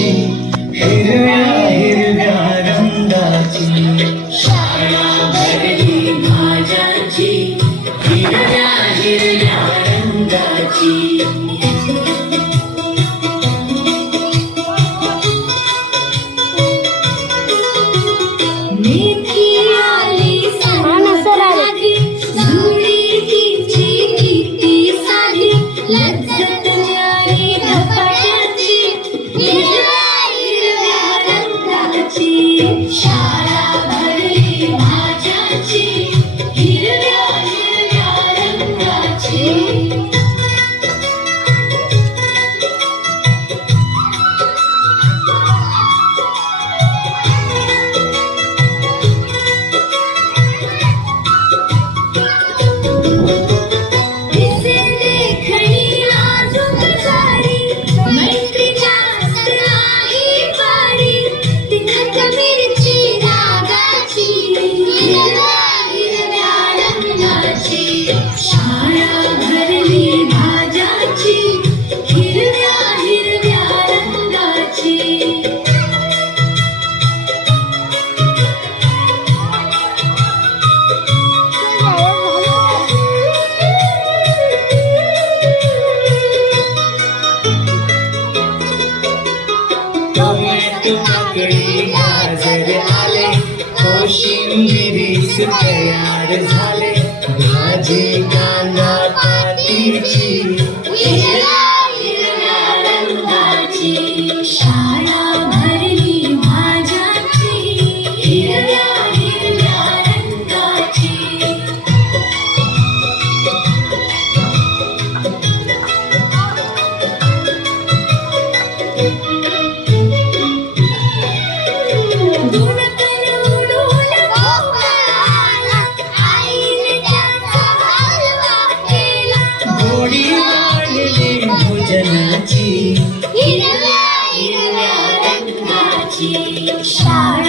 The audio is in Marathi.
रंगाची, हिरव्या हिरव्या रंगाची. शाळा भरली भाज्याची, हिरव्या हिरव्या रंगाची. शाळा भरली भाज्याची, हिरव्या हिरव्या रंगाची. शाळा भरली भाज्याची, हिरव्या हिरव्या रंगाची. टोमॅटो, काकडी, गाजर आले, कोशिंबिरी तयार झाले. भाजी कांदा पातीची, हिरव्या हिरव्या रंगाची. शाळा भरली भाज्याची, हिरव्या हिरव्या रंगाची. भोजनाची, हिरव्या हिरव्या रंगाची. शाळा